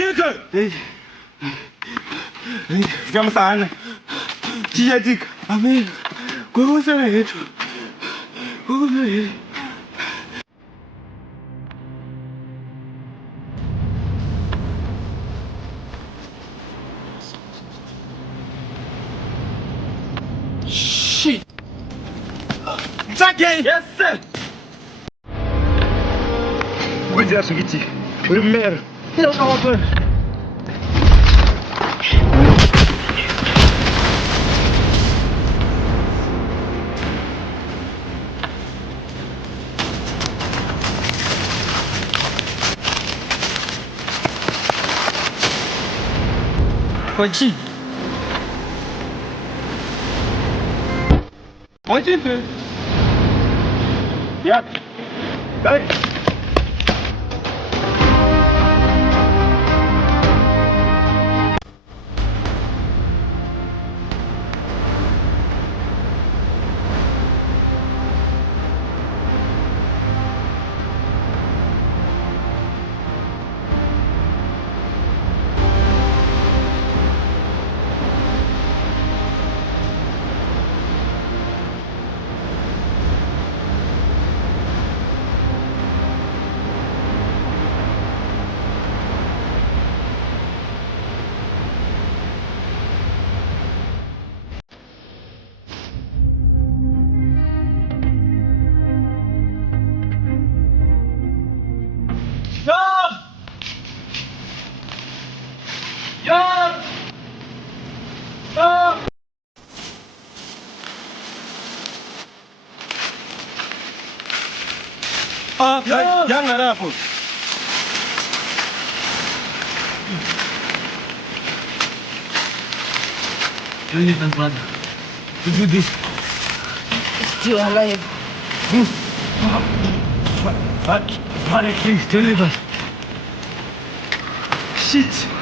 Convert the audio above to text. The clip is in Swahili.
Chico! Fica sana. Chiyatika. Amen. Kukusela yethu. Kukusela yethu. Shit. It's again. Yes, sir. Where's your sweetie? We're married. Hello, how Pode. Pode ver. Já. Vai. Jangan apa? You need my brother. To do this. Still alive. Father, please deliver us. Shit.